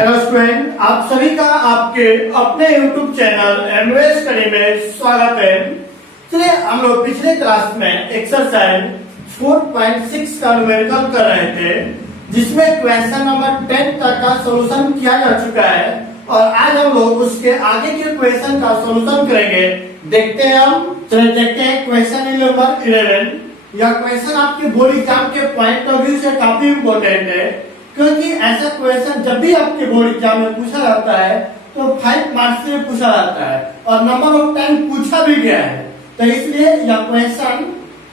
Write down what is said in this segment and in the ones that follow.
Hello student, आप सभी का आपके अपने YouTube चैनल एमओएस स्टडी में स्वागत है। चलिए हम लोग पिछले क्लास में एक्सरसाइज 4.6 का न्यूमेरिकल कर रहे थे, जिसमें क्वेश्चन नंबर 10 तक का सॉल्यूशन किया जा चुका है और आज हम लोग उसके आगे के क्वेश्चन का सॉल्यूशन करेंगे। देखते हैं देखते हैं क्वेश्चन नंबर 11। यह क्वेश्चन आपके बोर्ड एग्जाम के पॉइंट ऑफ व्यू से काफी इंपॉर्टेंट है, क्योंकि ऐसा क्वेश्चन जब भी आपके बोर्ड एग्जाम में पूछा जाता है तो 5 मार्क्स से पूछा जाता है और नंबर ऑफ टाइम पूछा भी गया है। तो इसलिए यह क्वेश्चन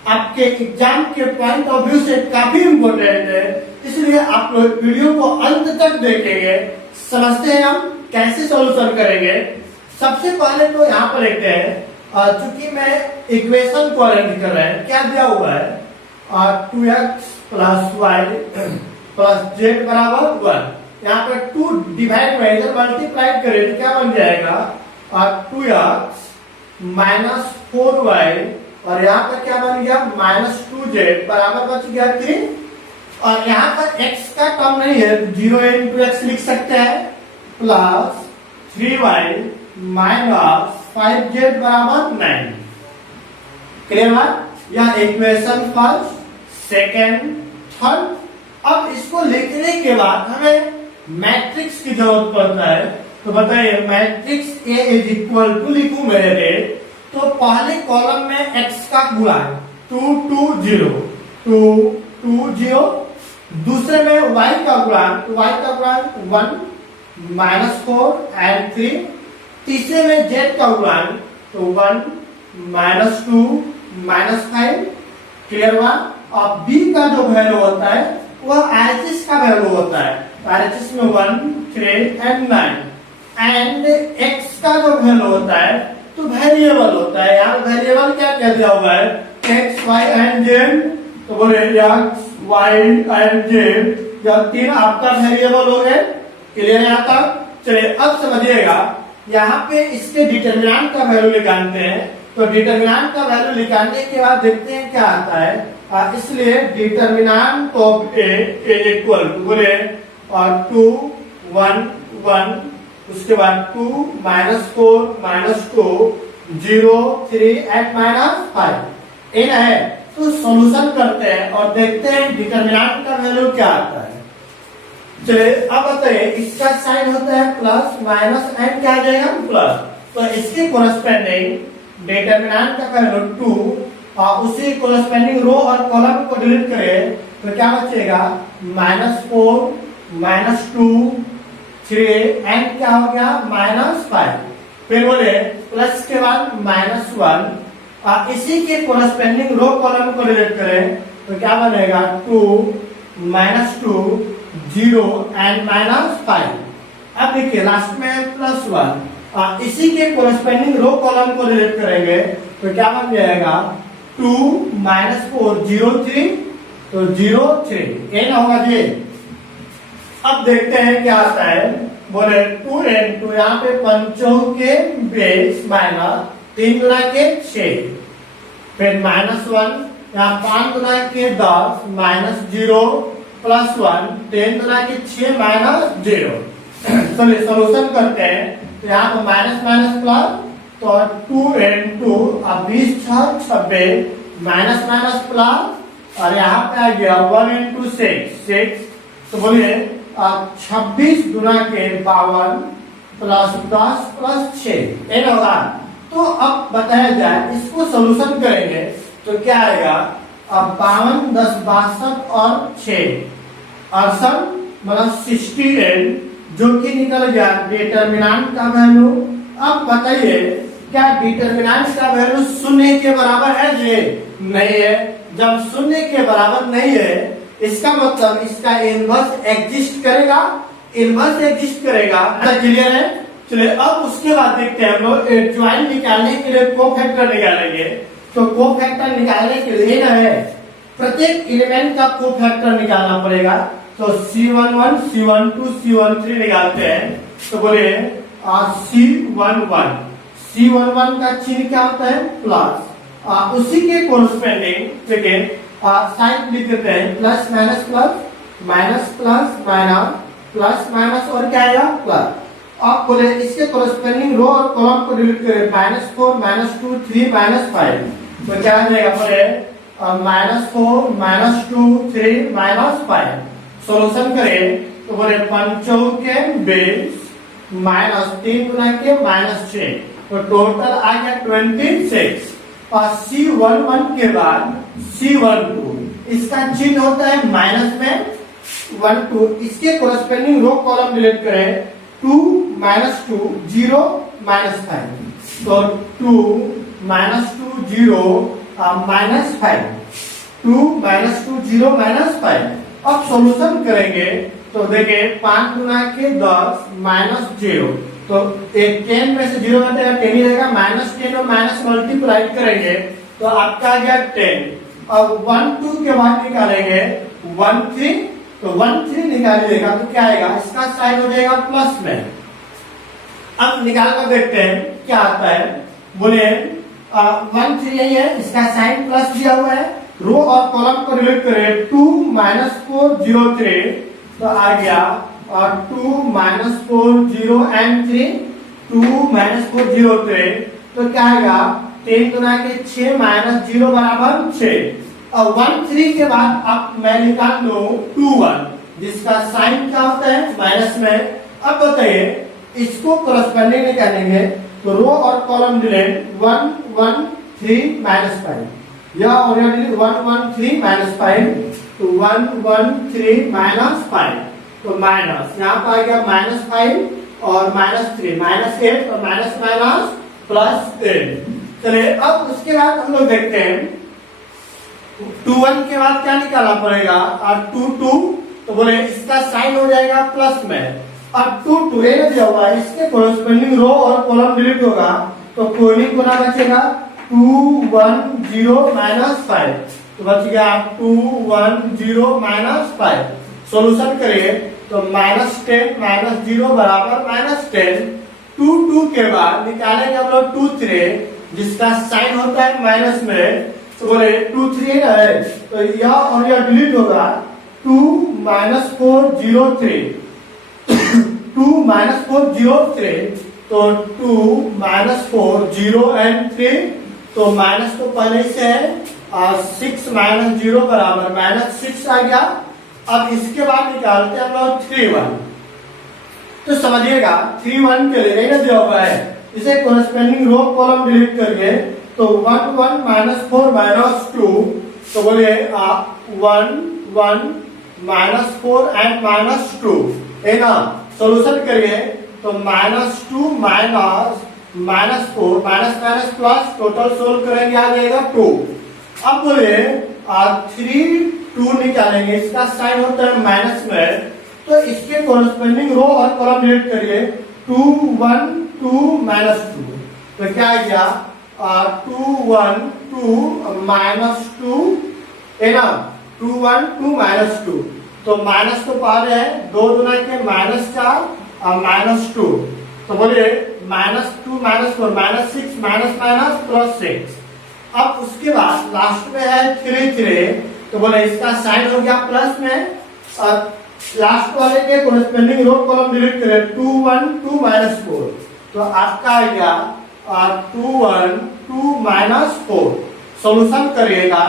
आपके एग्जाम के पॉइंट ऑफ व्यू से काफी इंपॉर्टेंट है, इसलिए आप लोग वीडियो को अंत तक देखेंगे। समझते हैं हम कैसे सॉल्यूशन करेंगे। सबसे पहले तो यहाँ पर देखते हैं, चूंकि मैं इक्वेशन को अरेंज कर रहे हैं, क्या दिया हुआ है 2x plus Y plus Z बराबर 1। यहाँ पर 2 डिवाइड बाई इधर मल्टीप्लाई करें तो क्या बन जाएगा 2x माइनस 4y और यहाँ पर क्या बन गया माइनस 2z बराबर बच गया 3। और यहाँ पर x का टर्म नहीं है, 0 इंटू एक्स लिख सकते हैं प्लस 3y माइनस 5z बराबर 9। क्लियर बात? यह इक्वेशन फर्स्ट, सेकेंड, थर्ड। अब इसको लिखने के बाद हमें मैट्रिक्स की जरूरत पड़ता है। तो बताइए matrix A is equal to लिखूं मेरे, तो पहले कॉलम में x का गुणा 2 2 0 2 2 0, दूसरे में y का गुणा 1 माइनस 4 एंड 3, तीसरे में z का गुणा तो 1 माइनस 2 माइनस 5। क्लियर हुआ? अब b का जो वैल्यू होता है वह RHS का वैल्यू होता है, RHS में 1 3 एंड 9 एंड x का जो वैल्यू होता है तो वेरिएबल होता है। यहाँ वेरिएबल क्या कह दिया हुआ है x y एंड z, तो बोले x y एंड z, जब 3 आपका वेरिएबल हो गए। क्लियर यहाँ तक? चलिए अब समझिएगा, यहाँ पे इसके डिटरमिनेंट का वैल्यू निकालते हैं। तो डिटरमिनेंट का वैल्यू निकालने के बाद देखते हैं क्या आता है। इसलिए determinant of A is equal to बोले और 2 1 1, उसके बाद 2 माइनस 4 माइनस 2 0 3 एंड माइनस 5 इन है। तो सॉल्यूशन करते हैं और देखते हैं डिटरमिनेंट का वैल्यू क्या आता है। चलिए अब बताइए, इसका साइन होता है प्लस माइनस एंड क्या आ जाएगा प्लस, तो इसके कोरस्पेंडिंग डिटरमिनेंट का वैल्यू 2 और उसी कोरस्पेंडिंग रो और कॉलम को डिलीट करें तो क्या बचेगा माइनस 4 माइनस 2 3 एंड क्या हो गया माइनस 5। फिर बोले प्लस के बाद माइनस 1, इसी के कोरस्पेंडिंग रो कॉलम को डिलीट करें तो क्या बनेगा 2 माइनस 2 0 एंड माइनस 5। अब देखिए लास्ट में प्लस 1, इसी के कोरस्पेंडिंग रो कॉलम को डिलीट करेंगे तो क्या बन जाएगा 2 माइनस 4 0 3, तो 0 3 एन होगा जी। अब देखते हैं क्या आता है। बोले 2 into यहाँ पे 5 के 20 माइनस 3 गुना के 6, फिर माइनस 1 यहाँ 5 गुना के 10 माइनस 0 प्लस 1 10 गुना के 6 माइनस 0। चलिए सॉल्यूशन करते हैं। तो यहाँ पर माइनस माइनस प्लस, तो 2 into 20 6 26 माइनस माइनस प्लस और यहाँ पे आ गया 1 into 6 तो बोलिए 26 गुना के 52 प्लस 10 प्लस 6 एन होगा। तो अब बताया जाए इसको सॉल्यूशन करेंगे तो क्या आएगा, अब 52 10 62 और 6 68 मतलब 68, जो कि निकल गया डिटरमिनेंट का वैल्यू। अब बताइए क्या डिटरमिनेंट का वैल्यू शून्य के बराबर है जी? नहीं है। जब शून्य के बराबर नहीं है इसका मतलब इसका इनवर्स एग्जिस्ट करेगा, इनवर्स एग्जिस्ट करेगा। क्लियर है? चलिए अब उसके बाद देखते हैं हम लोग ज्वाइन निकालने के लिए कोफैक्टर निकालेंगे। तो कोफैक्टर निकालने के लिए ना है प्रत्येक एलिमेंट का कोफैक्टर निकालना पड़ेगा। तो C11 C12 C13 निकालते हैं तो बोले C11 का चिन्ह क्या होता है प्लस, उसी के कोरस्पेंडिंग देखिए साइन लिख देते हैं plus minus plus minus plus minus plus minus और क्या आएगा प्लस। अब बोले इसके कोरस्पोंडिंग रो और कॉलम को डिलीट करें, -4 -2 3 -5, तो क्या आ जाएगा बोले -4 -2 3 -5। सॉल्यूशन करें तो बोले 5 के 20 माइनस 3 गुना के -6, तो टोटल आ गया 26। और C11 के बाद C12 इसका चिन्ह होता है माइनस में 1 2, इसके कोरस्पोंडिंग रो कॉलम डिलीट करें 2 -2 0 -5, तो 2 -2 0 -5, 2 -2 0 -5। अब सॉल्यूशन करेंगे तो देखिए 5 गुना के 10 -0, तो एक 10 में से 0 घटेगा 10 ही रहेगा, -10 और माइनस मल्टीप्लाई करेंगे तो आपका आ गया 10। अब 1 2 के बाद निकालेंगे 1 3, तो 1 3 निकालिएगा तो क्या आएगा, इसका साइन हो जाएगा प्लस में। अब निकाल कर देखते हैं क्या आता है। बोले 1 3 यही है, इसका साइन प्लस दिया हुआ है, रो और कॉलम को रिलेट करें 2 -4 0 3, तो आ गया और 2 -4 0 and 3 2 -4 0 3, तो क्या आएगा 10 गुना के 6 -0 बराबर 6। और 1 3 के बाद अब मैं निकाल लूं 2 1, जिसका साइन क्या होता है माइनस में। अब बताइए इसको कोरस्पोंडिंग निकालेंगे तो रो और कॉलम डिलीट 1 1 3 -5, यह ऑलरेडी 1 1 3 -5, तो 1 1 3 -5, तो माइनस यहाँ पर आ गया -5 और -3 -8 और माइनस माइनस +8। चलिए अब उसके बाद हम लोग देखते हैं 2 1 के बाद क्या निकालना पड़ेगा, और 2 2, तो बोले इसका साइन हो जाएगा प्लस में। अब 2 2 दिया हुआ है, इसके कोरस्पोंडिंग रो और कॉलम डिलीट होगा तो कोई नहीं गुना बचेगा 2 1 0 -5, तो बच गया 2 1 0 -5। सॉल्यूशन करिए तो -10 -0 बराबर -10। 2 2 के बाद निकालेंगे हम लोग 2 3, जिसका साइन होता है माइनस में, तो बोले 2 3 है तो यह और यह डिलीट होगा 2 -4 0 3 2 -4 0 3, तो 2 -4 0 and 3, तो माइनस तो पहले से है और 6 -0 बराबर -6 आ गया। अब इसके बाद निकालते हैं हम लोग 3 1, तो समझिएगा 3 1 के लिए नहीं दिया हुआ है, इसे कोरस्पोंडिंग रो कॉलम डिलीट करिए तो 1 1 -4 -2, तो बोलिए 1 1 -4 and -2 है ना। सॉल्यूशन करिए तो -2 -4 माइनस प्लस, टोटल सोल्व करेंगे आ जाएगा 2। अब बोलिए 3 2 निकालेंगे, इसका साइन होता है माइनस में, तो इसके कोरस्पोंडिंग रो और कॉलम डिलीट करिए 2 1 2 -2, तो क्या आ गया 2 1 2 -2 है ना, 2 1 2 -2, तो माइनस तो पार है 2 गुना के -4 और -2, तो बोलिए -2 -4 -6 +6। अब उसके बाद लास्ट में है 3 3, तो बोले इसका साइन हो गया प्लस में, और लास्ट वाले के कोरस्पोंडिंग रो कॉलम डिलीट करें 2 1 2 -4, तो आपका आ गया 2 1 2 -4। सॉल्यूशन करिएगा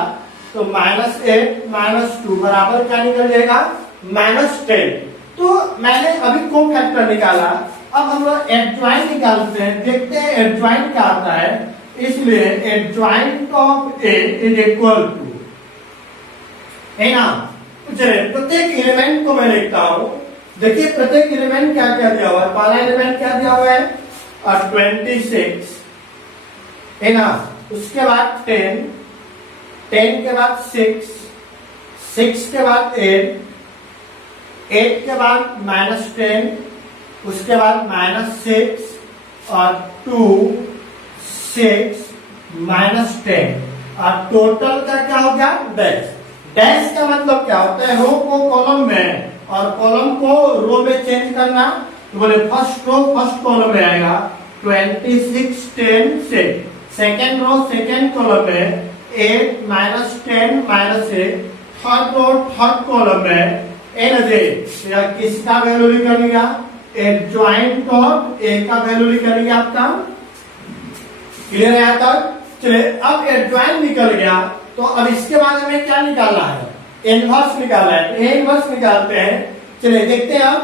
तो -8 -2 बराबर क्या निकल जाएगा -10। तो मैंने अभी को फैक्टर निकाला, अब हम लोग एडजॉइंट निकालते हैं, देखते हैं एडजॉइंट क्या आता है। इसलिए adjoint of A is equal to, है ना। चलिए प्रत्येक एलिमेंट को मैं लिखता हूं, देखिए प्रत्येक एलिमेंट क्या क्या दिया हुआ है। पहला एलिमेंट क्या दिया हुआ है 26, है ना। उसके बाद 10 10 के बाद 6 6 के बाद 8 8 के बाद -10, उसके बाद -6 और 2 6 -10, और टोटल का क्या हो गया डैश। डैश का मतलब क्या होता है, रो को कॉलम में और कॉलम को रो में चेंज करना। तो बोले फर्स्ट रो फर्स्ट कॉलम में आएगा 26 10 6, सेकेंड रो सेकेंड कॉलम में 8 -10 -8, थर्ड रो थर्ड कॉलम में एन जे, किसका वैल्यू निकल गया, एडजॉइंट ऑफ ए का वैल्यू निकल गया आपका। क्लियर है यहाँ तक? चलिए अब एडजॉइंट निकल गया, तो अब इसके बाद हमें क्या निकालना है, इनवर्स निकालना है। ए इनवर्स निकालते हैं। चलिए देखते हैं अब,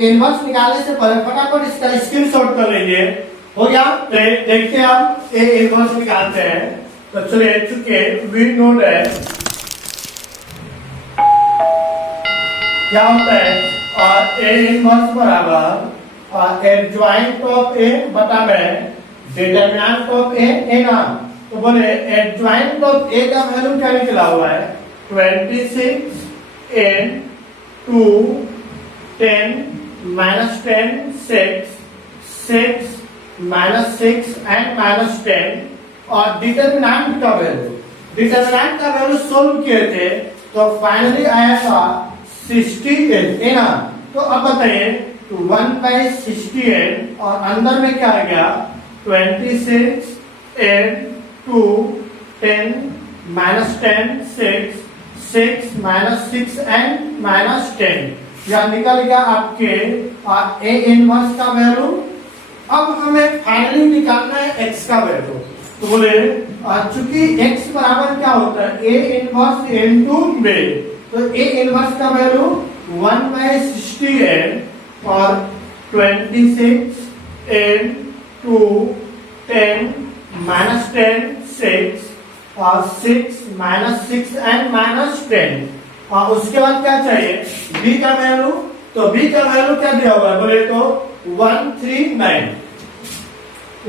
इनवर्स निकालने से पहले फटाफट इसका स्क्रीनशॉट कर लीजिए। हो गया? देखते हैं अब ए इनवर्स निकालते हैं। तो चलिए चुके वी नो दैट क्या होता है, और ए इनवर्स बराबर एडजॉइंट ऑफ ए बटा में डिटरमिनेंट ऑफ ए, ए ना। तो बोले एडजॉइंट ऑफ ए का वैल्यू क्या निकला हुआ है, 26 n 2 10 minus 10 6 6 minus 6 and minus 10 और डिटरमिनेंट का वैल्यू सोल्व किए थे तो फाइनली आया था 68 है ना। तो अब बताइए 1/68 और अंदर में क्या आ गया 26 8 2 10 minus 10 6 6 minus 6 and minus 10 यह निकल गया आपके ए इनवर्स का वैल्यू। अब हमें फाइनली निकालना है एक्स का वैल्यू। तो बोले चूंकि एक्स बराबर क्या होता है ए इनवर्स इनटू बी, तो ए इनवर्स का वैल्यू 1/68 और 26 8 2 10 minus 10 6 और 6 minus 6 and minus 10 और उसके बाद क्या चाहिए b का वैल्यू। तो b का वैल्यू क्या दिया हुआ है बोले तो 139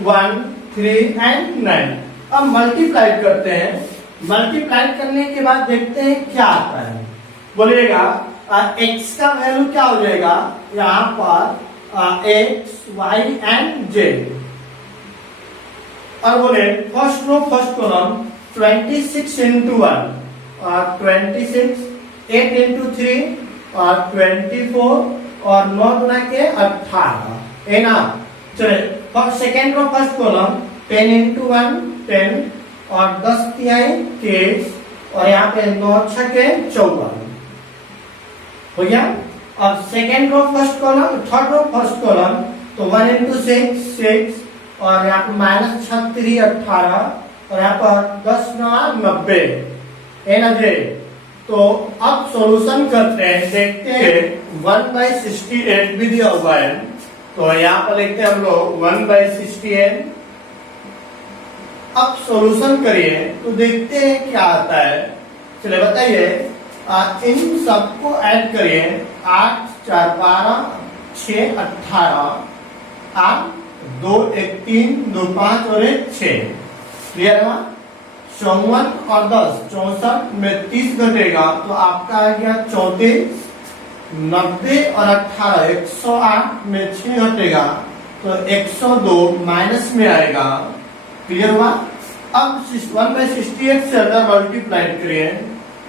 139। अब मल्टीप्लाई करते हैं। मल्टीप्लाई करने के बाद देखते हैं क्या आता है। बोलेगा x का वैल्यू क्या हो जाएगा यहाँ पर x y एंड z। और बोले first row first column 26 into 1 और 26 8 into 3 और 24 और 9 गुना के 18 है ना। चलिए second row first column 10 into 1 10 और 10 तिहाई 23 और यहाँ पे 9 छके 54 हो गया। अब second row first column third row first column तो 1 into 6 6 और यहाँ पे माइनस 36 18 और यहाँ पर 10 9 90 है ना जी। तो अब सॉल्यूशन करते हैं, देखते हैं 1/68 भी दिया हुआ है तो यहाँ पर लिखते हैं हम लोग 1/68। अब सॉल्यूशन करिए तो देखते हैं क्या आता है। चलिए बताइए इन सबको ऐड करिए 8 4 12 6 18 8 2 1 3 2 5 और 1 6 क्लियर है। 54 और 10 64 में 30 घटेगा तो आपका आ गया 34। 90 और 18 108 में 6 घटेगा तो 102 माइनस में आएगा। क्लियर हुआ। अब 1/68 से अगर मल्टीप्लाई करिए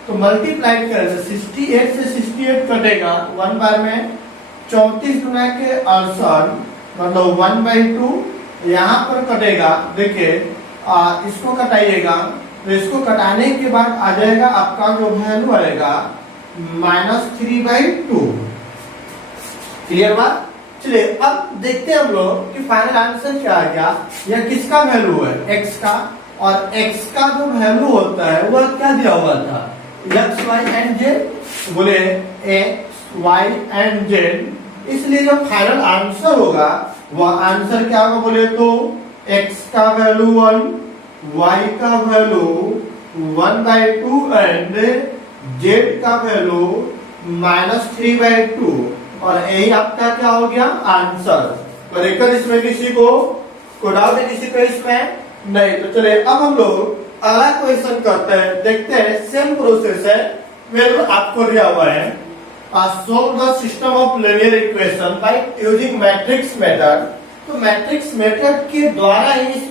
तो मल्टीप्लाई करें 68 से 68 कटेगा 1 बार में 34 गुना के 68 मतलब 1/2 यहाँ पर कटेगा। देखिए इसको कटाइएगा तो इसको कटाने के बाद आ जाएगा आपका जो वैल्यू आएगा -3/2। क्लियर बात। चलिए अब देखते हैं हम लोग कि फाइनल आंसर क्या आ गया। यह किसका वैल्यू है x का, और x का जो वैल्यू होता है वह क्या दिया हुआ था x y एंड z। बोले x y एंड z, इसलिए जो फाइनल आंसर होगा वह आंसर क्या होगा बोले तो x का वैल्यू 1 y का वैल्यू 1/2 एंड z का वैल्यू -3/2 और यही आपका क्या हो गया आंसर। बराबर इसमें किसी को डाउट है किसी को इसमें नहीं। तो चले अब हम लोग अगला क्वेश्चन करते हैं। देखते हैं सेम प्रोसेस है, वैल्यू आपको दिया हुआ है। solve the system of linear equation by using matrix method। तो मैट्रिक्स मेथड के द्वारा इस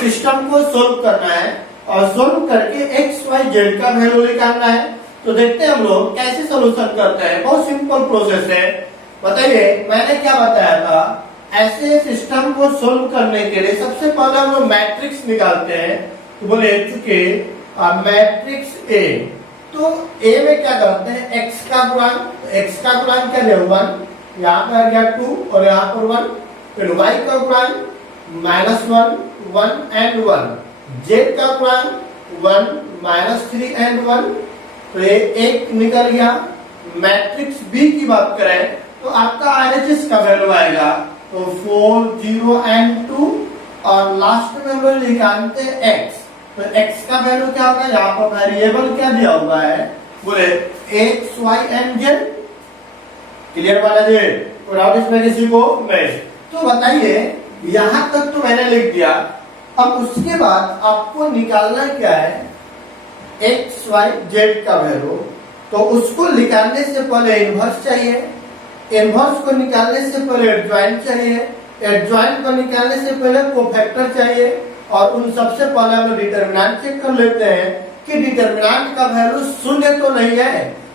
सिस्टम को सोल्व करना है और सोल्व करके एक्स वाई जेड का वैल्यू निकालना है। तो देखते हैं हम लोग कैसे सोल्यूशन करते हैं। बहुत सिंपल प्रोसेस है। बताइए मैंने क्या बताया था, ऐसे सिस्टम को सोल्व करने के लिए सबसे पहले हम लोग मैट्रिक्स निकालते हैं। तो बोले चूंकि मैट्रिक्स ए, तो ए में क्या करते हैं, एक्स का गुणांक, तो एक्स का गुणांक क्या है 1, यहाँ पे आ गया 2 और यहाँ पर 1, फिर वाई का गुणांक -1 1 एंड 1, जेड का गुणांक 1 -3 एंड 1, तो ये एक निकल गया। मैट्रिक्स बी की बात करें तो आपका आरएचएस का वैल्यू आएगा तो 4 0 एंड 2 और लास्ट में हम लोग निकालते हैं एक्स, तो एक्स का वैल्यू क्या होगा, यहाँ पर वेरिएबल क्या दिया हुआ है, बोले X Y and Z. Clear वाला जेड, और आप इसमें किसी को नहीं। तो बताइए यहां तक तो मैंने लिख दिया, अब उसके बाद आपको निकालना क्या है, एक्स वाई जेड का वैल्यू। तो उसको निकालने से पहले इनवर्स चाहिए, इनवर्स को निकालने से पहले एडजॉइंट चाहिए, एडजॉइंट को निकालने से पहले कोफैक्टर चाहिए, और उन सबसे पहले हम डिटरमिनेंट चेक कर लेते हैं कि डिटरमिनेंट का वैल्यू शून्य तो नहीं है।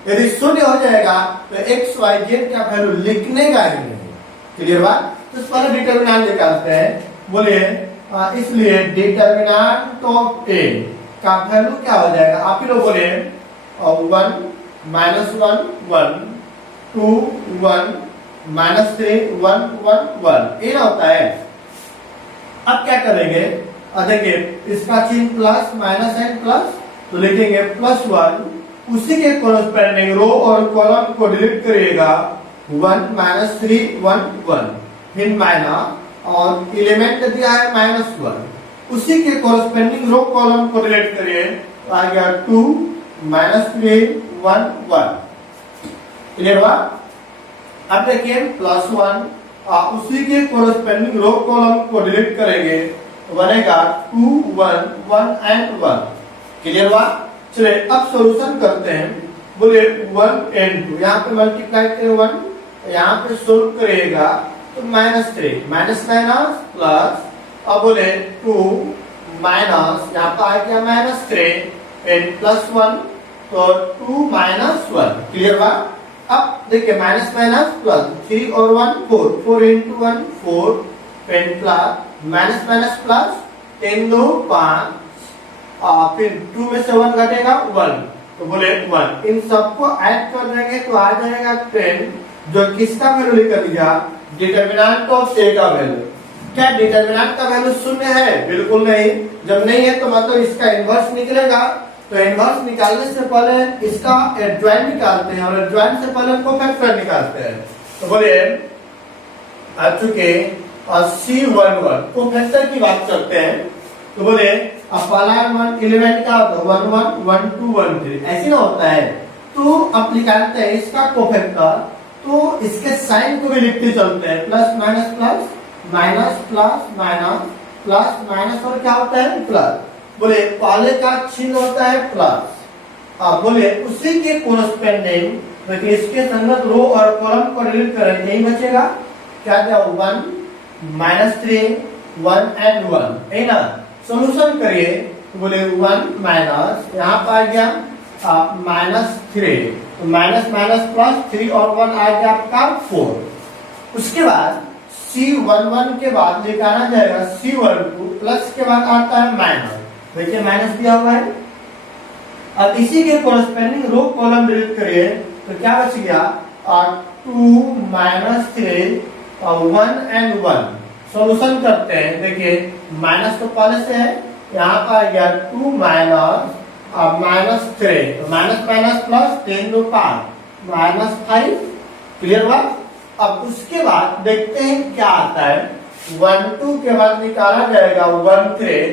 यदि शून्य हो जाएगा तो एक्स वाई जेड का वैल्यू लिखने का ही नहीं। क्लियर बात, तो पहले डिटरमिनेंट निकालते हैं। बोलिए इसलिए डिटरमिनेंट ऑफ ए का वैल्यू क्या हो जाएगा, आप ही लोग बोले 1 -1 1 2 1 -3 1 1 1 ये होता है। अब क्या करेंगे, देखिए इसका चिन्ह प्लस माइनस एंड प्लस, तो लिखेंगे +1, उसी के कोरस्पेंडिंग रो और कॉलम को डिलीट करिएगा 1 -3 1 1, फिर माइनस और एलिमेंट दिया है -1, उसी के कोरस्पेंडिंग रो कॉलम को डिलीट करिए, तो आ गया 2 -3 1 1। क्लियर हुआ। अब देखिए +1 उसी के कोरस्पेंडिंग रो कॉलम को डिलीट करेंगे तो बनेगा 2 1 1 एंड 1। क्लियर हुआ। चलिए अब सॉल्यूशन करते हैं। बोले 1 एंड 2, यहाँ पे मल्टीप्लाई करें 1, यहाँ पे सोल्व करेगा तो -3 माइनस माइनस प्लस, अब बोले 2 माइनस, यहाँ पे आ गया -3 एंड +1, तो 2 -1। क्लियर हुआ। अब देखिए माइनस माइनस प्लस, 3 और 1 4, 4 into 1 4 and plus minus minus plus, 10 2 5, फिर 2 में से 1 घटेगा 1, तो बोले 1। इन सबको ऐड कर देंगे तो आ जाएगा 10, जो किसका वैल्यू लेकर दिया, डिटरमिनेंट ऑफ ए का वैल्यू। क्या डिटरमिनेंट का वैल्यू शून्य है? बिल्कुल नहीं। जब नहीं है तो मतलब इसका इनवर्स निकलेगा, तो इनवर्स निकालने से पहले इसका एडजॉइंट निकालते हैं और एडजॉइंट से पहले कोफैक्टर निकालते हैं। तो बोलिए आ चुके और C11 कोफैक्टर की बात करते हैं। तो बोले अब पहला एलिमेंट का 1 1 1 2 1 3 ऐसे ना होता है, तो अब निकालते हैं इसका कोफैक्टर, तो इसके साइन को भी लिखते चलते हैं, plus minus plus minus plus minus plus minus और क्या होता है प्लस। बोले पहले का चिन्ह होता है प्लस, अब बोले उसी के कोरस्पेंडिंग तो इसके संगत रो और कॉलम को डिलीट करें, यही बचेगा क्या क्या 1 -3 1 एंड 1 है ना। सॉल्यूशन करिए तो बोले 1 माइनस, यहाँ पर आ गया -3, तो माइनस माइनस प्लस 3 और 1 आ गया आपका 4। उसके बाद C11 के बाद निकाला जाएगा C12, प्लस के बाद आता है माइनस, देखिए माइनस दिया हुआ है। अब इसी के कोरस्पेंडिंग रो कॉलम डिलीट करिए तो क्या बच गया 2 -3 1 एंड 1। सॉल्यूशन करते हैं, देखिए माइनस तो पहले से है, यहाँ पर आ गया 2 माइनस -3, तो माइनस माइनस प्लस 10 2 5 -5। क्लियर हुआ। अब उसके बाद देखते हैं क्या आता है, 1 2 के बाद निकाला जाएगा 1 3,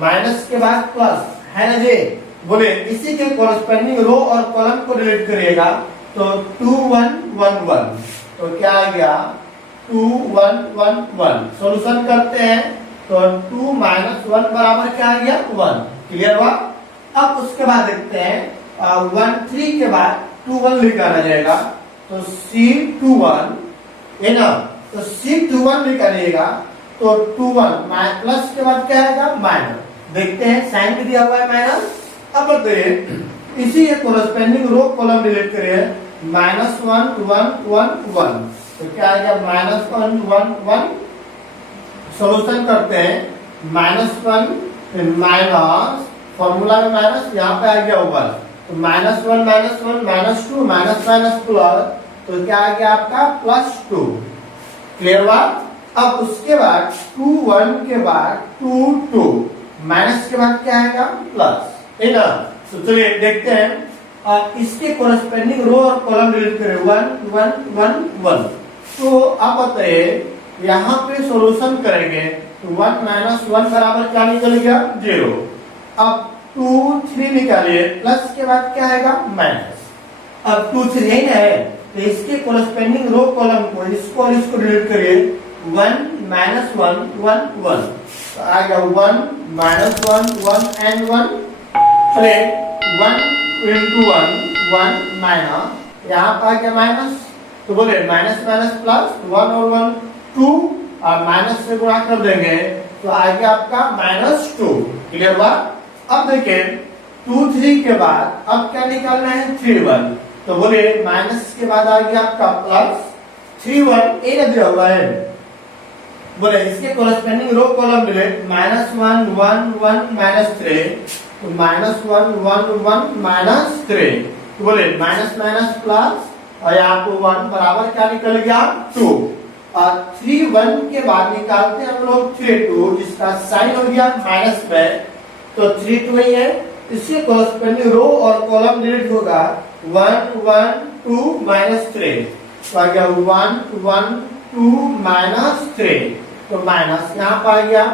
माइनस के बाद प्लस है ना जी। बोले इसी के कोरस्पेंडिंग रो और कॉलम को डिलीट करिएगा तो 2 1 1 1, तो क्या आ गया 2 1 1 1। सॉल्यूशन करते हैं तो 2 -1 बराबर क्या आ गया 1। क्लियर हुआ। अब उसके बाद देखते हैं 1 3 के बाद 2 1 निकाला जाएगा, तो C21 है ना, तो C21 निकालिएगा तो 2 1 प्लस के बाद क्या आएगा माइनस, देखते हैं साइन भी दिया हुआ है माइनस। अब बताइए इसी के कोरस्पेंडिंग रो कॉलम डिलीट करिए, -1 1 1 1, तो क्या आएगा -1 1 1। सॉल्यूशन करते हैं -1 माइनस, फॉर्मूला में माइनस, यहाँ पे आ गया 1, तो -1 -1 -2 माइनस माइनस प्लस, तो क्या आ गया आपका +2। क्लियर बात। अब उसके बाद 2 1 के बाद 2 2 माइनस के बाद क्या आएगा प्लस, है ना। तो चलिए देखते हैं और इसके कोरस्पेंडिंग रो और कॉलम डिलीट करें 1 1 1 1। तो अब बताइए यहाँ पे सॉल्यूशन करेंगे तो 1 - 1 बराबर क्या निकल गया 0। अब 2 3 निकालिए, प्लस के बाद क्या आएगा माइनस। अब 2 3 है तो इसके कोरस्पेंडिंग रो कॉलम को इसको और इसको डिलीट करिए 1 - 1 1 1। तो आ गया 1 - 1 1 and 1। चलिए 1 × 1 1 माइनस, यहाँ पर आ गया माइनस, तो बोले माइनस माइनस प्लस 1 और 1 2 और माइनस से गुणा कर देंगे तो आ गया आपका -2। क्लियर बात। अब देखिए 2 3 के बाद अब क्या निकालना है 3 1। तो बोले माइनस के बाद आ गया आपका प्लस 3 1 ए दिया हुआ है। बोले इसके कोरस्पेंडिंग रो कॉलम डिलीट -1 1 1 -3 तो -1 1 1 -3। तो बोले माइनस माइनस प्लस और यहाँ पे 1 बराबर क्या निकल गया 2। और 3 1 के बाद निकालते हैं हम लोग 3 2 जिसका साइन हो गया माइनस में, तो 3 2 ही है। इसके कोरस्पेंडिंग रो और कॉलम डिलीट होगा 1 1 2 -3। तो आ गया 1 1 2 -3 तो माइनस यहाँ पर आ गया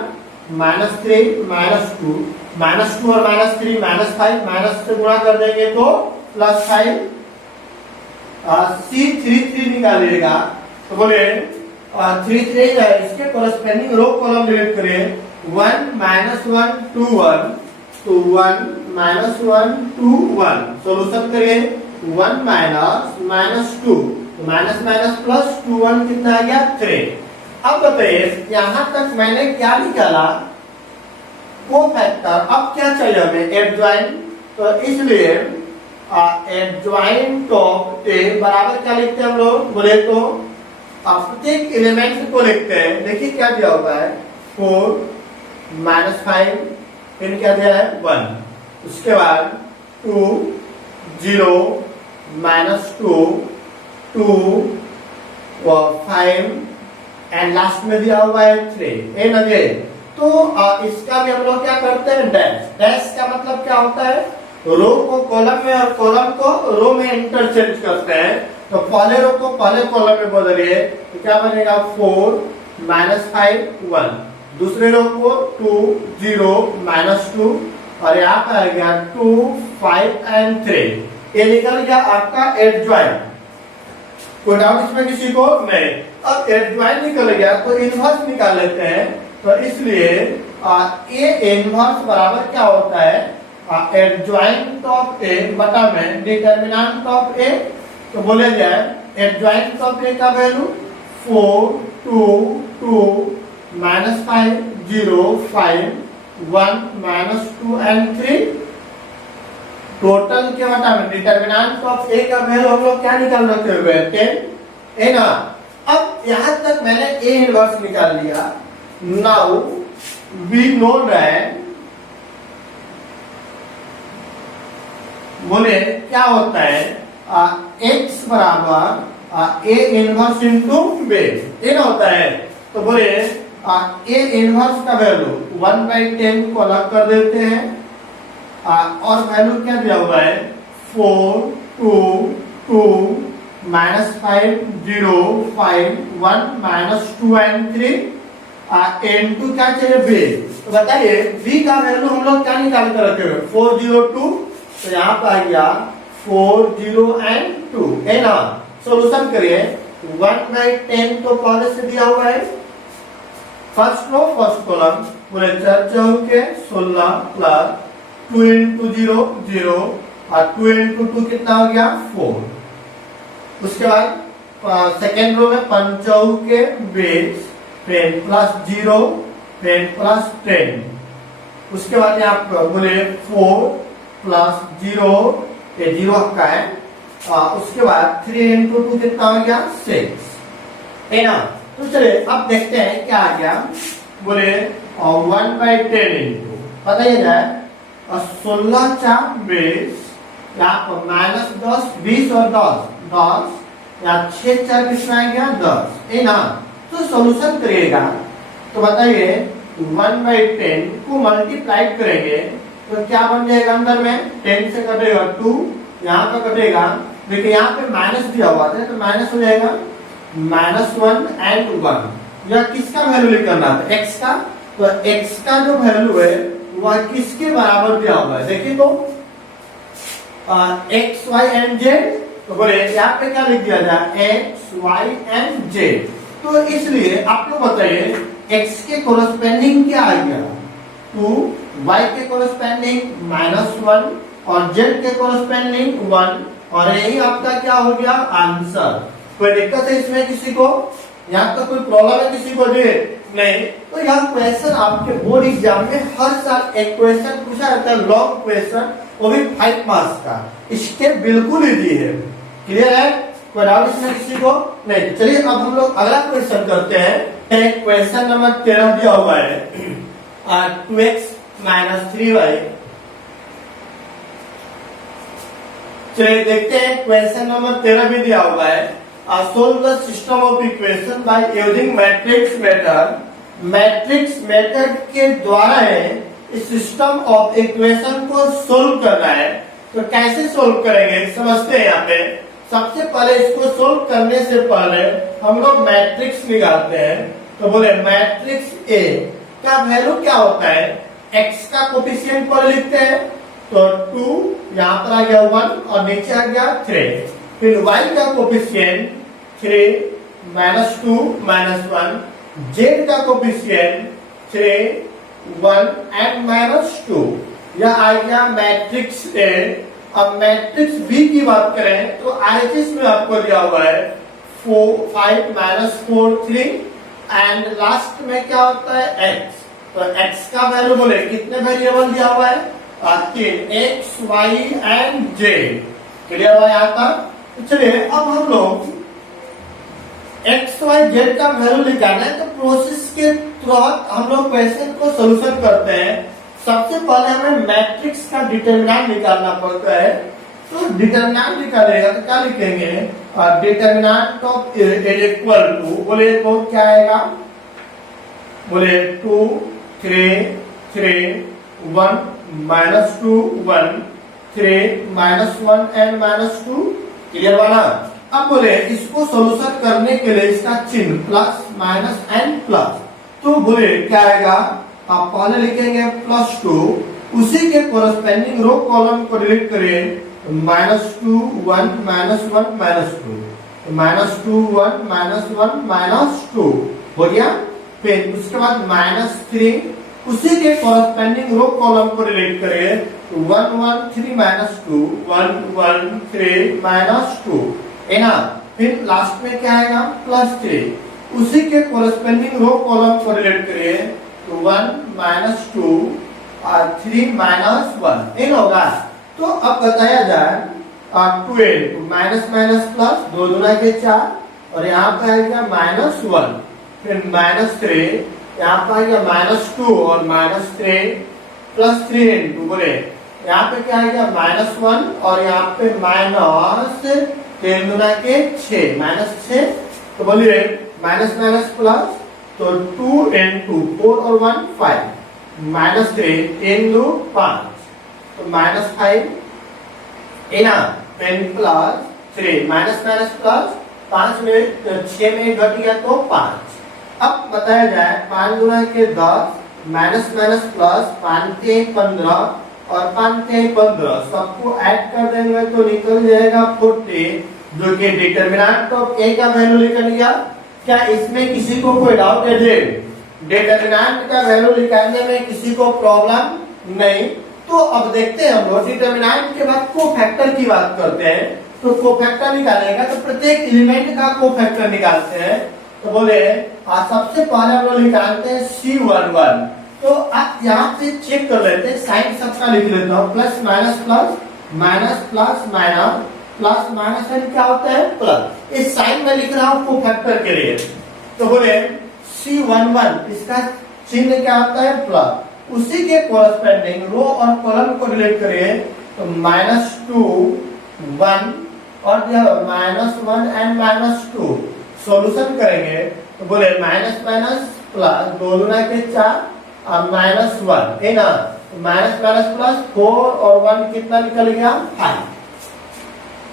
-3 -2 -2 और -3 -5 माइनस से गुणा कर देंगे तो +5। C 3 3 निकालिएगा तो बोले 3 3 है, इसके कोरस्पेंडिंग रो कॉलम डिलीट करिए 1 - 1 2 1 तो 1 - 1 2 1। सॉल्यूशन करिए 1 - -2 तो माइनस माइनस प्लस 2 1 कितना आ गया 3। अब बताइए यहां तक मैंने क्या निकाला कोफैक्टर। अब क्या चाहिए हमें एडजॉइंट, तो इसलिए एडजॉइंट ऑफ ए बराबर क्या लिखते हैं हम लोग बोले तो प्रत्येक एलिमेंट को लिखते हैं। देखिए क्या दिया हुआ है 4 -5 फिर क्या दिया है 1, उसके बाद 2 0 -2 2 और 5 एंड लास्ट में दिया हुआ है 3 ए लगे। तो इसका भी हम लोग क्या करते हैं डैश। डैश का मतलब क्या होता है रो को कॉलम में और कॉलम को रो में इंटरचेंज करते हैं। तो पहले रो को पहले कॉलम में बदलिए तो क्या बनेगा 4 -5 1, दूसरे रो को 2 0 -2 और यहाँ पर आ गया 2 5 and 3। ये निकल गया आपका एडजॉइंट। कोई डाउट इसमें किसी को नहीं। अब एडजॉइंट निकल गया तो इनवर्स निकाल लेते हैं। तो इसलिए ए इनवर्स बराबर क्या होता है एडजॉइंट ऑफ ए बटा में डिटरमिनेंट ऑफ ए। तो बोले जाए एडजॉइंट ऑफ ए का वैल्यू 4 2 2 -5 0 5 1 -2 and 3 टोटल के बटा में डिटरमिनेंट ऑफ ए का वैल्यू हम लोग क्या निकाल रखे हुए हैं 10 है ना। अब यहां तक मैंने ए इनवर्स निकाल लिया। नाउ वी नो दैट बोले क्या होता है x बराबर ए इनवर्स इंटू बेस ए होता है। तो बोले ए इनवर्स का वैल्यू 1/10 को अलग कर देते हैं और वैल्यू क्या दिया हुआ है 4 2 2 -5 0 5 1 -2 and 3 n2 क्या चाहिए बेस। तो बताइए v का वैल्यू हम लोग क्या निकाल कर रखे हुए 4 0 2 तो यहाँ पर आ गया 4 0 and 2 है ना। सॉल्यूशन करिए 1/10 तो पहले से दिया हुआ है फर्स्ट रो फर्स्ट कॉलम बोले 4 चौके 16 प्लस 2 × 0 0 और 2 × 2 कितना हो गया 4। उसके बाद सेकेंड रो में 5 चौके 20 10 प्लस 0 10 प्लस 10। उसके बाद यहाँ पर बोले 4 प्लस 0 ये 0 का है। उसके बाद 3 × 2 कितना हो गया 6 है ना। तो चलिए अब देखते हैं क्या आ गया बोले 1/10 इंटू बताइए जाए 16 4 20 यहाँ पर -10, 20 और 10, यहाँ 6 4 कितना आ गया 10, है ना। तो सॉल्यूशन करिएगा तो बताइए 1/10 को मल्टीप्लाई करेंगे तो क्या बन जाएगा, अंदर में 10 से कटेगा 2, यहाँ पे कटेगा, देखिए यहाँ पे माइनस दिया हुआ था तो माइनस हो जाएगा -1 and 1। यह किसका वैल्यू निकालना था, x का। तो x का जो वैल्यू है वह किसके बराबर दिया हुआ है, देखिए तो x y and z। तो बोले यहाँ पे क्या लिख दिया जाए, x y and z। तो इसलिए आप लोग बताइए x के कोरस्पेंडिंग क्या आ गया 2, y के कोरस्पेंडिंग -1 और z के कोरस्पेंडिंग 1, और यही आपका क्या हो गया आंसर। कोई दिक्कत है इसमें किसी को, यहाँ का कोई प्रॉब्लम है किसी को जी नहीं। तो यह क्वेश्चन आपके बोर्ड एग्जाम में हर साल एक क्वेश्चन पूछा जाता है, लॉन्ग क्वेश्चन, वो भी 5 मार्क्स का। इसके बिल्कुल इजी है, क्लियर है, कोई डाउट इसमें किसी को नहीं। चलिए अब हम लोग अगला क्वेश्चन करते हैं। एक क्वेश्चन नंबर 13 दिया हुआ है 2x - 3y। चलिए देखते हैं, क्वेश्चन नंबर 13 भी दिया हुआ है। Solve the system of equation by using matrix method। Matrix method के द्वारा है इस सिस्टम ऑफ इक्वेशन को सोल्व करना है। तो कैसे सोल्व करेंगे समझते हैं। यहाँ पे सबसे पहले इसको सोल्व करने से पहले हम लोग मैट्रिक्स निकालते हैं। तो बोले मैट्रिक्स ए का वैल्यू क्या होता है, x का कोफिशिएंट पर लिखते हैं तो 2, यहाँ पर आ गया 1 और नीचे आ गया 3। फिर y का कोफिशिएंट 3 -2 -1, z का कोफिशिएंट 3 1 एंड -2। यह आ गया मैट्रिक्स ए। अब मैट्रिक्स बी की बात करें तो आरएचएस में आपको दिया हुआ है 4 5 -4 3 एंड लास्ट में क्या होता है x। तो x का वैल्यू बोले कितने वेरिएबल दिया हुआ है, 3 x y and z। Clear हुआ यहाँ तक। चलिए अब हम लोग x y z का वैल्यू निकालना है। तो प्रोसेस के तहत हम लोग क्वेश्चन को सोल्यूशन करते हैं। सबसे पहले हमें मैट्रिक्स का डिटरमिनेंट निकालना पड़ता है। तो डिटरमिनेंट निकालेगा तो क्या लिखेंगे, determinant of is equal to, बोले तो क्या आएगा, बोले 2 3 3 1 -2 1 3 -1 एंड -2। क्लियर वाला। अब बोले इसको सोल्यूशन करने के लिए इसका चिन्ह प्लस माइनस एंड प्लस। तो बोले क्या आएगा, आप पहले लिखेंगे +2, उसी के कोरस्पेंडिंग रो कॉलम को डिलीट करिए, -2 1 -1 -2, -2 1 -1 -2 हो गया। फिर उसके बाद -3, उसी के कोरस्पेंडिंग रो कॉलम को डिलीट करिए, 1 1 3 -2 1 1 3 -2 है ना। फिर लास्ट में क्या आएगा +3, उसी के कोरस्पेंडिंग रो कॉलम को डिलीट करिए, 1 -2 और 3 -1 इन होगा। तो अब बताया जाए 12 माइनस माइनस प्लस 2 दूना के 4 और यहाँ पे आएगा -1, फिर -3, यहाँ पे आएगा -2 और -3 +3 इंटू बोले यहाँ पे क्या आएगा -1 और यहाँ पे -3 दूना के 6 -6। तो बोलिए माइनस माइनस प्लस, तो 2 into 4 और 1 5, -3 into 5 तो -5 है ना। 10 प्लस 3 माइनस माइनस प्लस 5 में 6 में घट गया तो 5। अब बताया जाए 5 गुना के 10 माइनस माइनस प्लस 5 के 15 और 5 के 15 सबको ऐड कर देंगे तो निकल जाएगा 40, जो कि डिटरमिनेंट ऑफ ए का वैल्यू निकल गया। क्या इसमें किसी को कोई डाउट है जी? डिटरमिनेंट का वैल्यू निकालने में किसी को प्रॉब्लम नहीं। तो अब देखते हैं हम लोग डिटरमिनेंट के बाद कोफैक्टर की बात करते हैं। तो कोफैक्टर निकालेगा तो प्रत्येक एलिमेंट का कोफैक्टर निकालते हैं। तो बोले सबसे पहले हम लोग निकालते हैं C11। तो आप यहाँ से चेक कर लेते हैं, साइन सबका लिख लेता हूँ, plus minus plus minus plus minus plus minus क्या होता है प्लस। इस साइन में लिख रहा हूँ कोफैक्टर के लिए। तो बोले C11 इसका चिन्ह क्या होता है प्लस, उसी के कोरस्पेंडिंग रो और कॉलम को डिलीट करिए तो -2 1 और -1 एंड -2 सॉल्यूशन करेंगे तो बोले माइनस माइनस प्लस 2 दूना के 4 और -1 है ना, माइनस माइनस प्लस 4 और 1 कितना निकल गया 5।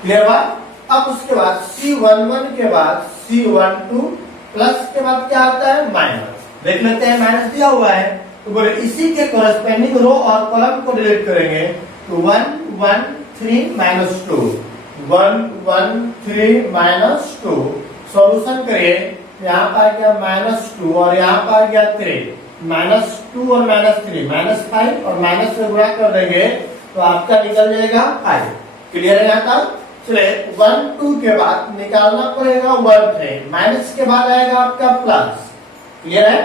क्लियर बात। अब उसके बाद C11 के बाद C12 प्लस के बाद क्या आता है माइनस, देख लेते हैं माइनस दिया हुआ है तो बोले इसी के कोरेस्पेंडिंग रो और कॉलम को डिलीट करेंगे तो 1 1 3 -2 1 1 3 -2 सॉल्यूशन करिए, यहाँ पर आ गया -2 और यहाँ पर आ गया 3, -2 और -3 -5 और माइनस से गुणा कर देंगे तो आपका निकल जाएगा 5। क्लियर है यहाँ तक। चलिए 1 2 के बाद निकालना पड़ेगा 1 3, माइनस के बाद आएगा आपका प्लस। क्लियर है।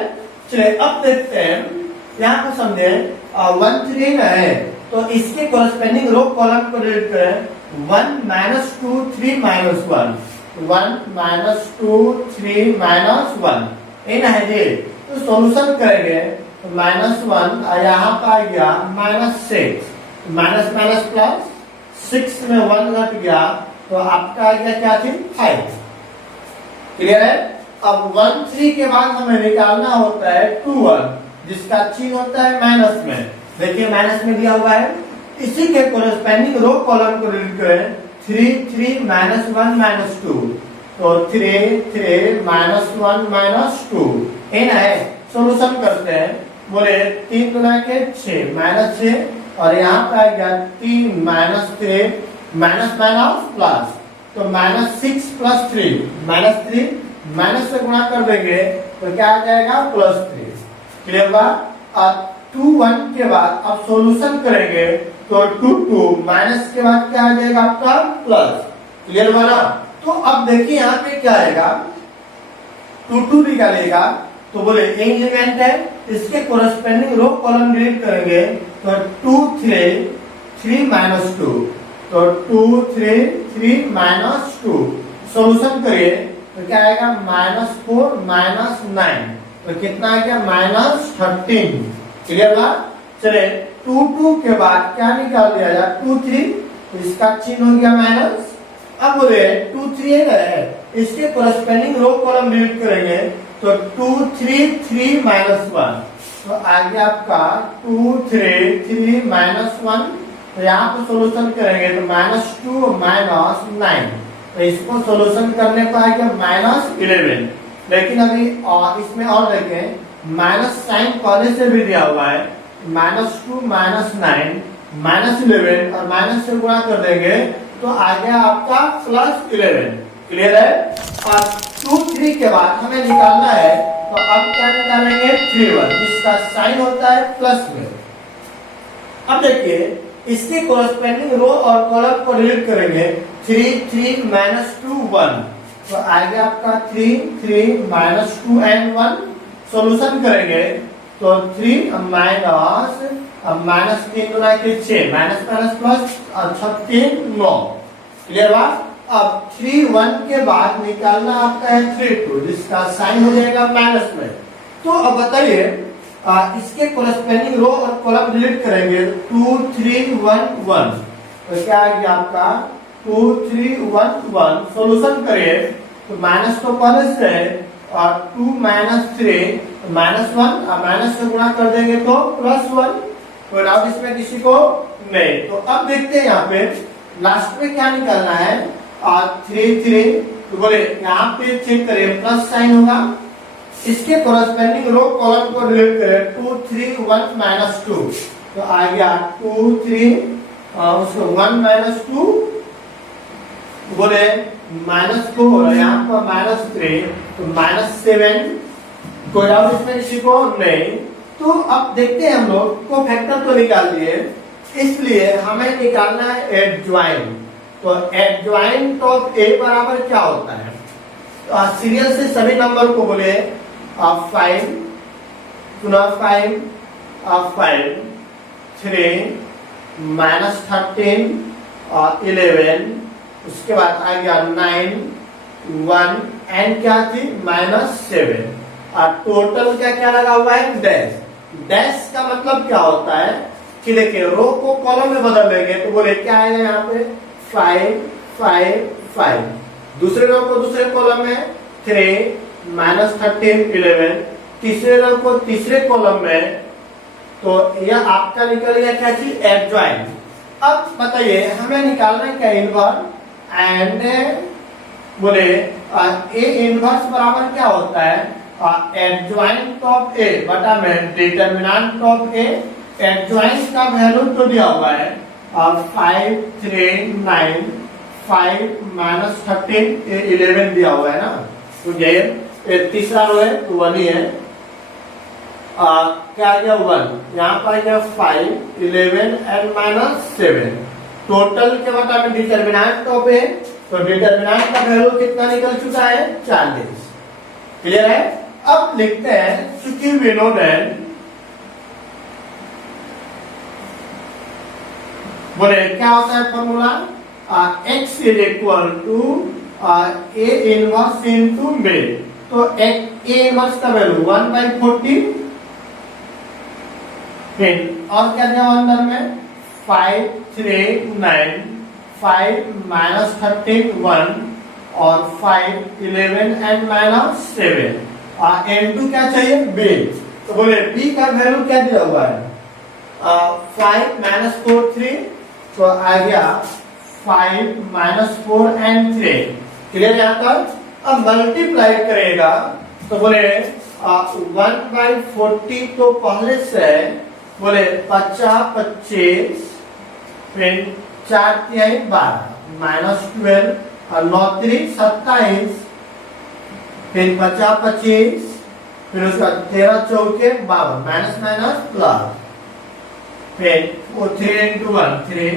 चलिए अब देखते हैं यहाँ पर समझे 1 3 है तो इसके कोरेस्पेंडिंग रो कॉलम को डिलीट करें 1 -2 3 -1 1 -2 3 -1 इन है जी। तो सॉल्यूशन करेंगे तो -1 यहाँ पर आ गया -6, माइनस माइनस प्लस 6 में 1 घट गया तो आपका आ गया क्या थी 5। क्लियर है। अब 1 3 के बाद हमें निकालना होता है 2 1 जिसका चिन्ह होता है माइनस में, देखिए माइनस में दिया हुआ है। इसी के कोरेस्पेंडिंग रो कॉलम को डिलीट करें 3 3 -1 -2 तो 3 3 -1 -2 इन है। सॉल्यूशन करते हैं बोले 3 गुना के 6 -6 और यहाँ पे आ गया 3 -3 माइनस माइनस प्लस तो -6 + 3 -3 माइनस से गुणा कर देंगे तो क्या आ जाएगा +3। क्लियर बात। और 2 1 के बाद अब सॉल्यूशन करेंगे तो 2 2 माइनस के बाद क्या आ जाएगा आपका प्लस। क्लियर बना। तो अब देखिए यहाँ पे क्या आएगा 2 2 निकालेगा तो बोले एलिमेंट है इसके कोरेस्पेंडिंग रो कॉलम डिलीट करेंगे तो 2 3 3 -2 तो 2 3 3 -2 सॉल्यूशन करिए तो क्या आएगा -4 -9 तो कितना आ गया -13। क्लियर बात। चले 2 2 के बाद क्या निकाल दिया जाए 2 3 तो इसका चिन्ह हो गया माइनस। अब बोले 2 3 है इसके कोरेस्पेंडिंग रो कॉलम डिलीट करेंगे तो 2 3 3 -1 तो आ गया आपका 2 3 3 -1 तो यहाँ पर सॉल्यूशन करेंगे तो -2 -9 तो इसको सॉल्यूशन करने पर आ गया -11। लेकिन अभी इसमें और देखें माइनस साइन पहले से भी दिया हुआ है -2 -9 -11 और माइनस से गुणा कर देंगे तो आ गया आपका +11। क्लियर है। और 2 3 के बाद हमें निकालना है तो अब क्या निकालेंगे 3 1 जिसका साइन होता है प्लस में। अब देखिए इसके कोरेस्पेंडिंग रो और कॉलम को डिलीट करेंगे 3 3 -2 1 तो आ गया आपका 3 3 -2 एंड 1 सॉल्यूशन करेंगे तो 3 माइनस 3 गुना के 6 माइनस माइनस प्लस 3 9। क्लियर बात। अब 3 1 के बाद निकालना आपका है 3 2 जिसका साइन हो जाएगा माइनस में। तो अब बताइए इसके कोरेस्पेंडिंग रो और कॉलम डिलीट करेंगे 2 3 1 1 तो क्या आ गया आपका 2 3 1 1 सॉल्यूशन करिए तो माइनस तो पहले से है और 2 -3 -1 और माइनस से गुणा कर देंगे तो +1। कोई डाउट इसमें किसी को नहीं। तो अब देखते हैं यहाँ पे लास्ट में क्या निकालना है 3 3 तो बोले यहाँ पे चेक करिए प्लस साइन होगा। इसके कोरेस्पेंडिंग रो कॉलम को डिलीट करें 2 3 1 -2 तो आ गया 2 3 उसको 1 -2 बोले -4 यहाँ पर -3 तो -7। कोई डाउट इसमें किसी को नहीं। तो अब देखते हैं हम लोग को फैक्टर तो निकाल दिए इसलिए हमें निकालना है एडजॉइंट। तो एडजॉइंट ऑफ ए बराबर क्या होता है तो सीरियल से सभी नंबर को बोले 5 गुना 5 5 3 -13 और 11 उसके बाद आ गया 9 1 एंड क्या थी -7 और टोटल क्या क्या लगा हुआ है डैश। डैश का मतलब क्या होता है कि देखिए रो को कॉलम में बदल देंगे तो बोले क्या आएगा यहाँ पे 5 5 5, दूसरे रो को दूसरे कॉलम में 3 -13 11, तीसरे रो को तीसरे कॉलम में, तो यह आपका निकल गया क्या चीज एडजॉइंट। अब बताइए हमें निकालना है क्या इनवर्स एंड बोले ए इनवर्स बराबर क्या होता है एडजॉइंट ऑफ ए बटा में डिटरमिनेंट ऑफ ए। एडजॉइंट का वैल्यू तो दिया हुआ है 5 3 9 5 -13 11 दिया हुआ है ना, तो ये तीसरा रो है तो 1 ही है। क्या आ गया 1, यहाँ पर गया 5 11 एंड -7, टोटल के बता में डिटरमिनेंट ऑफ ए, तो डिटरमिनेंट का वैल्यू कितना निकल चुका है 40। क्लियर है। अब लिखते हैं चूंकि वी नो दैट बोले क्या होता है formula x is equal to A inverse into B, तो ए इनवर्स का वैल्यू 1/40 और क्या दिया अंदर में 5 3 9 5 -13 1 और 5 11 एंड -7, n2 क्या चाहिए b, तो बोले b का वैल्यू क्या दिया हुआ है 5 -4 3, तो आ गया 5 -4 एंड 3। क्लियर यहाँ तक। अब मल्टीप्लाई करेगा तो बोले 1/40 तो पहले से बोले 50 25 फिर 4 3 12 -12 और 9 3 27, फिर 50 25 फिर उसका 13 चौके 52 माइनस माइनस प्लस, फिर वो 3 into 1 3,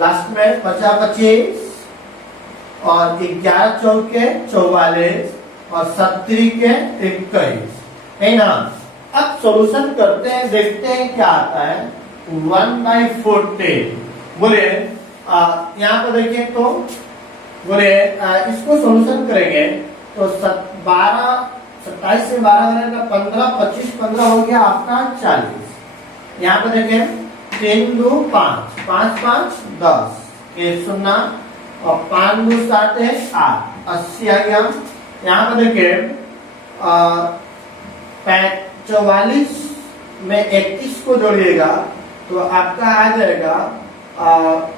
लास्ट में 50 25 और 11 चौके 44 और 70 के 21, है ना। अब सॉल्यूशन करते हैं, देखते हैं क्या आता है 1/40। बोले यहाँ पर देखिए तो बोले इसको सॉल्यूशन करेंगे तो 12 27 से 12 का 15 25 15 हो गया आपका 40। यहाँ पे देखें 3 2 5 5 5 10 1 0 और 5 2 7 1 8 80 आ गया। यहाँ पे देखें 44 में 21 को जोड़िएगा तो आपका आ जाएगा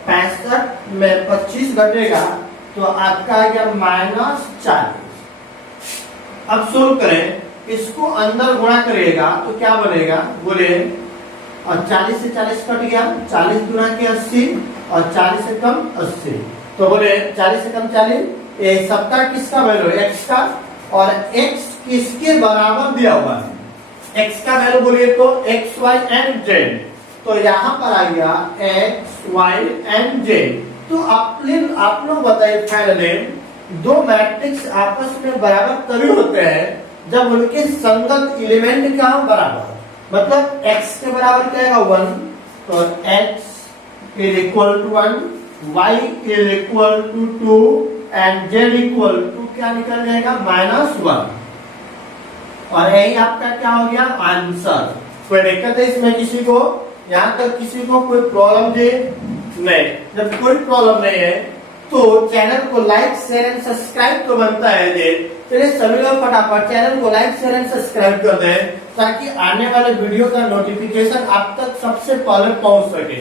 65 में 25 घटेगा तो आपका आ गया -40। अब शुरू करें, इसको अंदर गुणा करिएगा तो क्या बनेगा बोले और 40 से 40 कट गया, 40 गुणा के 80 और 40 से कम 80, तो बोले 40 से कम 40, ये सबका किसका वैल्यू x का, और x किसके बराबर दिया हुआ है x का वैल्यू बोलिए तो x y एंड z, तो यहाँ पर आ गया x y एंड z। तो आप लोग बताइए फाइनली दो मैट्रिक्स आपस में बराबर तभी होते हैं जब उनके संगत एलिमेंट का बराबर, मतलब x के बराबर क्या आएगा 1, तो x is equal to 1, y is equal to 2 and z equal to क्या निकल जाएगा -1, और यही आपका क्या हो गया आंसर। कोई दिक्कत है इसमें किसी को, यहाँ तक किसी को कोई प्रॉब्लम दे नहीं। जब कोई प्रॉब्लम नहीं है तो चैनल को लाइक शेयर एंड सब्सक्राइब तो बनता है जी, चलिए सभी लोग फटाफट चैनल को लाइक शेयर एंड सब्सक्राइब कर दें ताकि आने वाले वीडियो का नोटिफिकेशन आप तक सबसे पहले पहुंच सके।